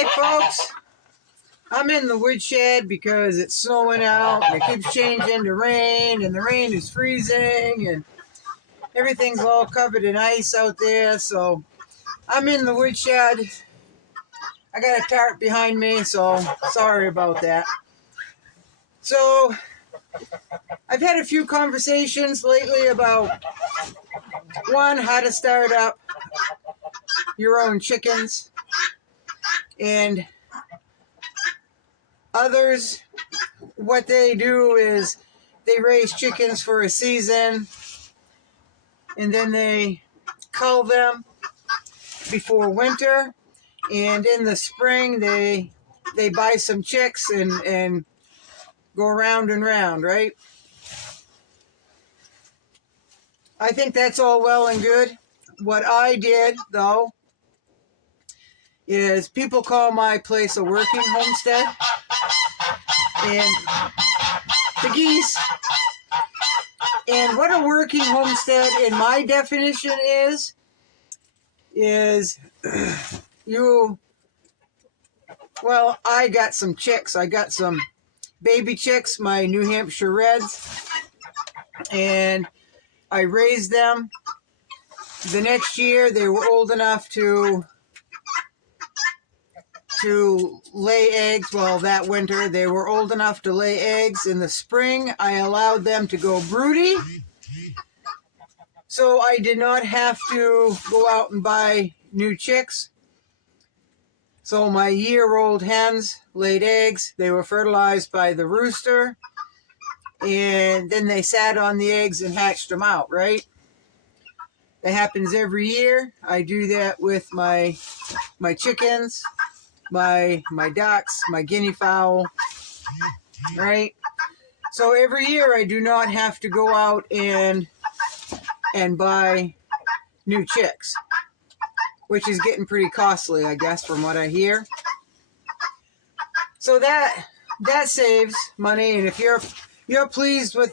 Okay, folks, I'm in the woodshed because it's snowing out and it keeps changing to rain and the rain is freezing and everything's all covered in ice out there. So I'm in the woodshed. I got a tarp behind me, so sorry about that. So I've had a few conversations lately about, one, how to start up your own chickens, and others, what they do is they raise chickens for a season and then they cull them before winter, and in the spring they buy some chicks and go round and round, right? I think that's all well and good. What I did, though, is people call my place a working homestead, and the geese. And what a working homestead, in my definition, is you, well, I got some chicks. I got some baby chicks, my New Hampshire Reds, and I raised them. The next year, they were old enough to lay eggs. Well, that winter, they were old enough to lay eggs. In the spring, I allowed them to go broody. So I did not have to go out and buy new chicks. So my year-old hens laid eggs. They were fertilized by the rooster. And then they sat on the eggs and hatched them out, right? That happens every year. I do that with my chickens, my ducks, my guinea fowl, right? So every year I do not have to go out and buy new chicks, which is getting pretty costly, I guess, from what I hear. So that saves money, and if you're pleased with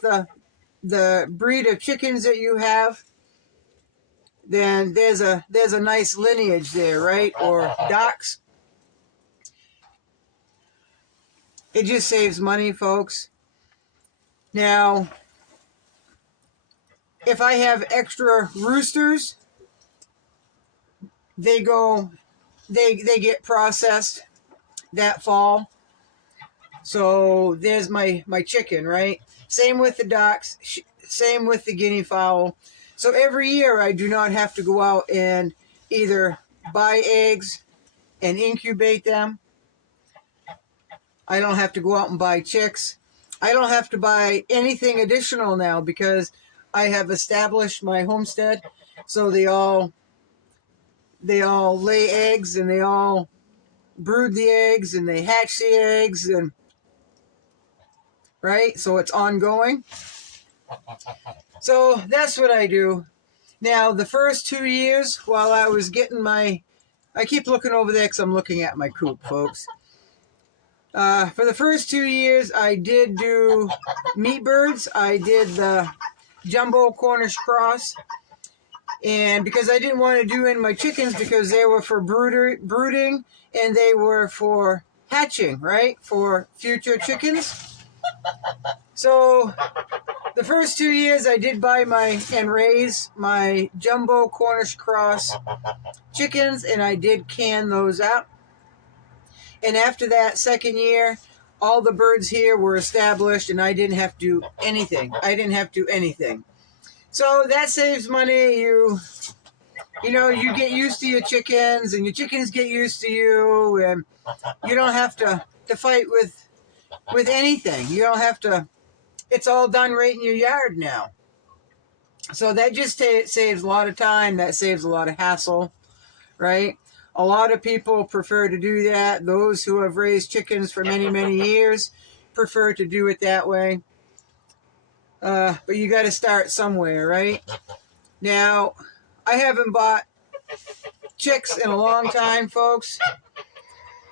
the breed of chickens that you have, then there's a nice lineage there, right? Or ducks. It just saves money, folks. Now, if I have extra roosters, they get processed that fall. So there's my chicken, right? Same with the ducks, same with the guinea fowl. So every year I do not have to go out and either buy eggs and incubate them. I don't have to go out and buy chicks. I don't have to buy anything additional now because I have established my homestead. So they all lay eggs and they all brood the eggs and they hatch the eggs, and right? So it's ongoing. So that's what I do. Now, the first 2 years while I was getting I keep looking over there because I'm looking at my coop, folks. For the first 2 years, I did do meat birds. I did the jumbo Cornish cross. And because I didn't want to do in my chickens because they were for brooding and they were for hatching, right? For future chickens. So the first 2 years I did buy and raise my jumbo Cornish cross chickens, and I did can those up. And after that second year, all the birds here were established and I didn't have to do anything. So that saves money. You get used to your chickens and your chickens get used to you, and you don't have to fight with anything. You don't have to, it's all done right in your yard now. So that just saves a lot of time. That saves a lot of hassle, right? A lot of people prefer to do that. Those who have raised chickens for many, many years prefer to do it that way. But you got to start somewhere, right? Now, I haven't bought chicks in a long time, folks.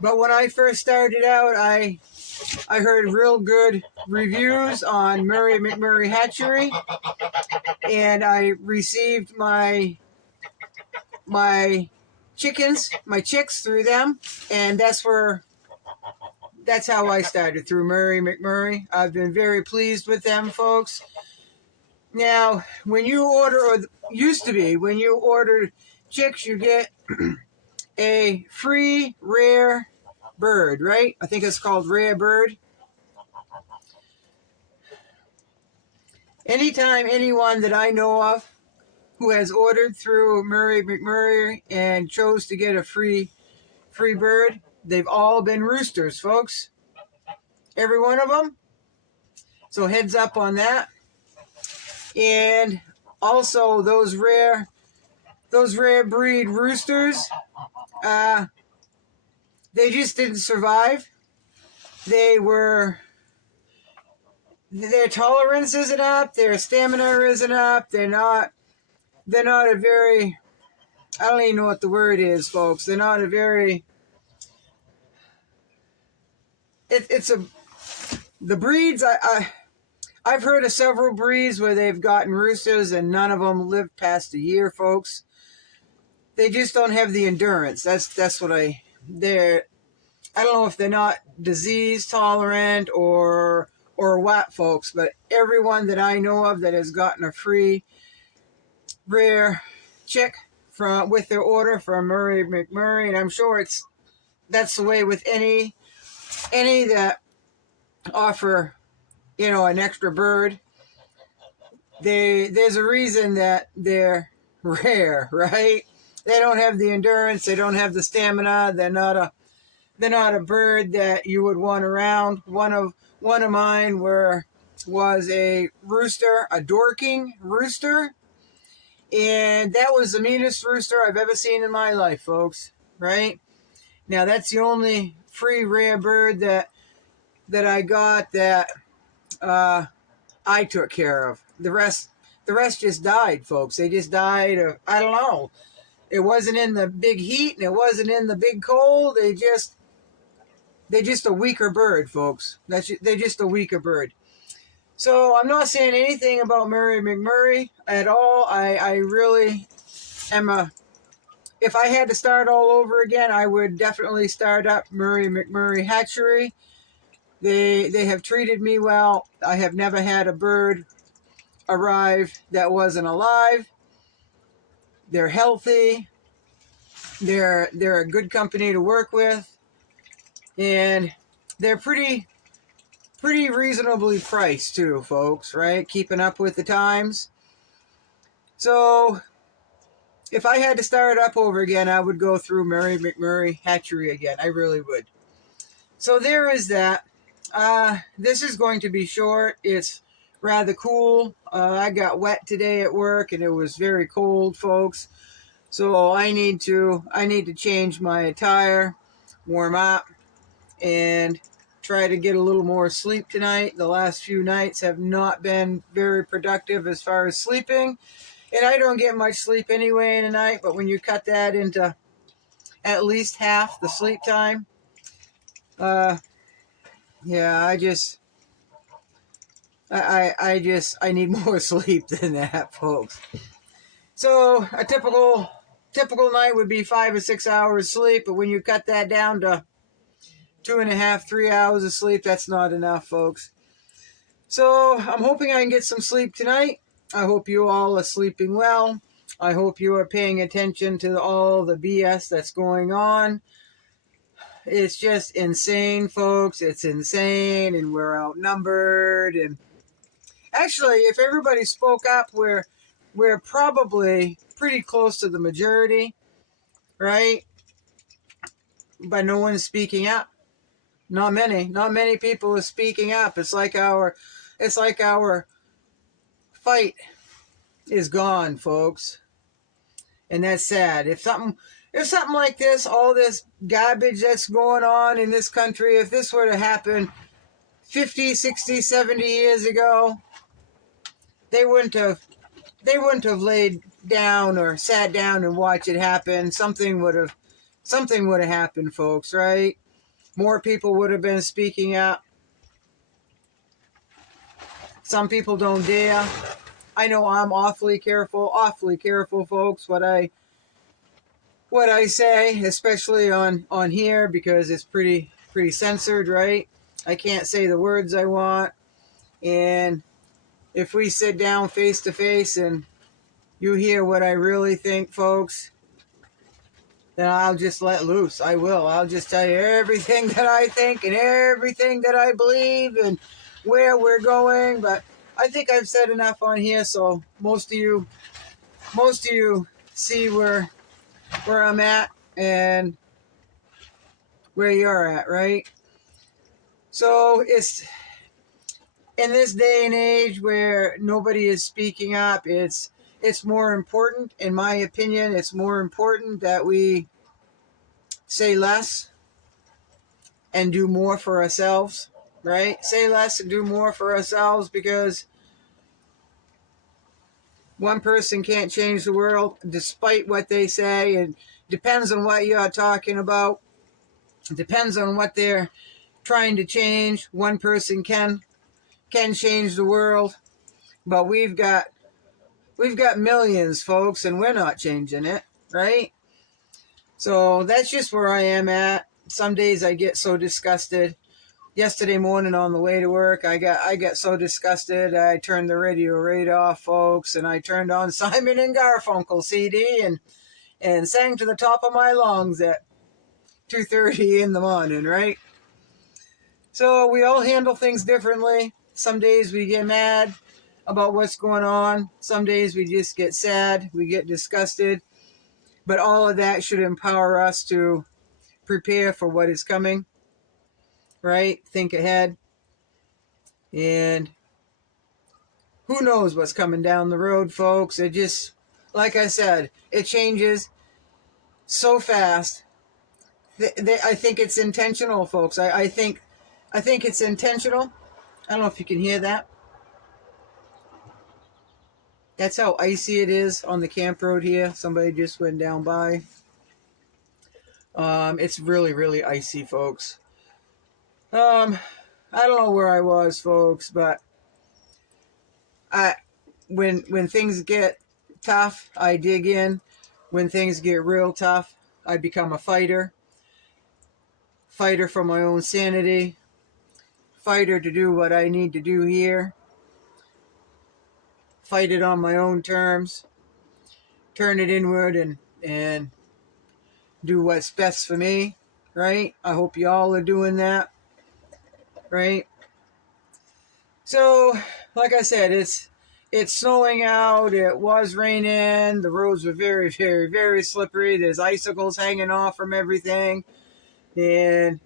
But when I first started out, I heard real good reviews on Murray McMurray Hatchery, and I received my chickens, my chicks through them, and that's how I started, through Murray McMurray. I've been very pleased with them, folks. Now, when you order, or used to be, when you ordered chicks, you get a free rare bird, right? I think it's called rare bird. Anytime anyone that I know of who has ordered through Murray McMurray and chose to get a free bird, they've all been roosters, folks. Every one of them. So heads up on that. And also those rare breed roosters, they just didn't survive. Their tolerance isn't up, their stamina isn't up, they're not a very, I don't even know what the word is, folks. They're not a very, the breeds, I've heard of several breeds where they've gotten roosters and none of them lived past a year, folks. They just don't have the endurance. That's what I don't know if they're not disease tolerant or what, folks, but everyone that I know of that has gotten a free rare chick with their order from Murray McMurray, and I'm sure that's the way with any that offer, an extra bird. There's a reason that they're rare, right? They don't have the endurance, they don't have the stamina, they're not a bird that you would want around. One of mine was a rooster, a Dorking rooster, and that was the meanest rooster I've ever seen in my life, folks, right? Now, that's the only free rare bird that I got that I took care of. The rest just died, folks. They just died of, I don't know. It wasn't in the big heat and it wasn't in the big cold. They're just a weaker bird, folks. They're just a weaker bird. So I'm not saying anything about Murray McMurray at all. I really am if I had to start all over again, I would definitely start up Murray McMurray Hatchery. They have treated me well. I have never had a bird arrive that wasn't alive. They're healthy. They're a good company to work with, and they're pretty reasonably priced too, folks, right? Keeping up with the times. So if I had to start up over again, I would go through Murray McMurray Hatchery again. I really would. So there is that. This is going to be short. It's rather cool. I got wet today at work and it was very cold, folks. So I need to change my attire, warm up, and try to get a little more sleep tonight. The last few nights have not been very productive as far as sleeping. And I don't get much sleep anyway in the night, but when you cut that into at least half the sleep time, yeah, I need more sleep than that, folks. So a typical night would be 5 or 6 hours sleep, but when you cut that down to 2.5, 3 hours of sleep, that's not enough, folks. So I'm hoping I can get some sleep tonight. I hope you all are sleeping well. I hope you are paying attention to all the BS that's going on. It's just insane, folks. It's insane, and we're outnumbered. And actually, if everybody spoke up, we're probably pretty close to the majority, right? But no one's speaking up. Not many people are speaking up. It's like our fight is gone, folks. And that's sad. If something like this, all this garbage that's going on in this country, if this were to happen 50, 60, 70 years ago, they wouldn't have laid down or sat down and watched it happen. Something would have happened, folks, right? More people would have been speaking up. Some people don't dare. I know I'm awfully careful, folks, what what I say, especially on here, because it's pretty censored, right? I can't say the words I want. And if we sit down face to face and you hear what I really think, folks, then I'll just let loose. I will. I'll just tell you everything that I think and everything that I believe and where we're going. But I think I've said enough on here, so most of you see where I'm at and where you're at, right? So it's in this day and age where nobody is speaking up, it's more important, in my opinion, it's more important that we say less and do more for ourselves, right? Say less and do more for ourselves, because one person can't change the world despite what they say. It depends on what you're talking about. It depends on what they're trying to change. One person can change the world, but we've got millions, folks, and we're not changing it, right? So that's just where I am at. Some days I get so disgusted. Yesterday morning on the way to work, I got so disgusted, I turned the radio right off, folks, and I turned on Simon and Garfunkel CD and sang to the top of my lungs at 2:30 in the morning, right? So we all handle things differently. Some days we get mad about what's going on. Some days we just get sad, we get disgusted. But all of that should empower us to prepare for what is coming, right? Think ahead. And who knows what's coming down the road, folks? It just, like I said, it changes so fast. I think it's intentional, folks. I think it's intentional. I don't know if you can hear that. That's how icy it is on the camp road here. Somebody just went down by. It's really icy, folks. I don't know where I was, folks, but when things get tough, I dig in. When things get real tough, I become a fighter. Fighter for my own sanity. Fighter to do what I need to do here. Fight it on my own terms. Turn it inward and do what's best for me, right? I hope you all are doing that, right? So, like I said, it's snowing out. It was raining. The roads were very slippery. There's icicles hanging off from everything. And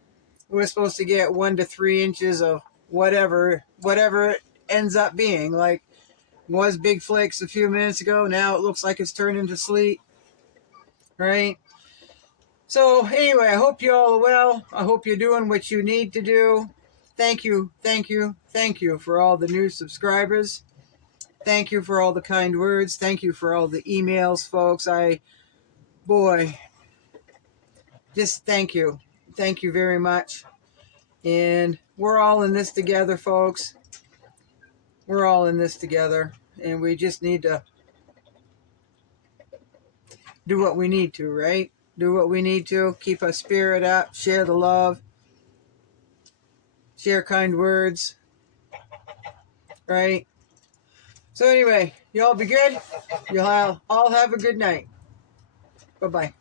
we're supposed to get 1 to 3 inches of whatever it ends up being. Like, was big flakes a few minutes ago. Now it looks like it's turned into sleet, right? So anyway, I hope you all are well. I hope you're doing what you need to do. Thank you for all the new subscribers. Thank you for all the kind words. Thank you for all the emails, folks. Just thank you. Thank you very much. And we're all in this together, folks. We're all in this together. And we just need to do what we need to, right? Do what we need to. Keep our spirit up. Share the love. Share kind words. Right? So anyway, you all be good. You'll all have a good night. Bye-bye.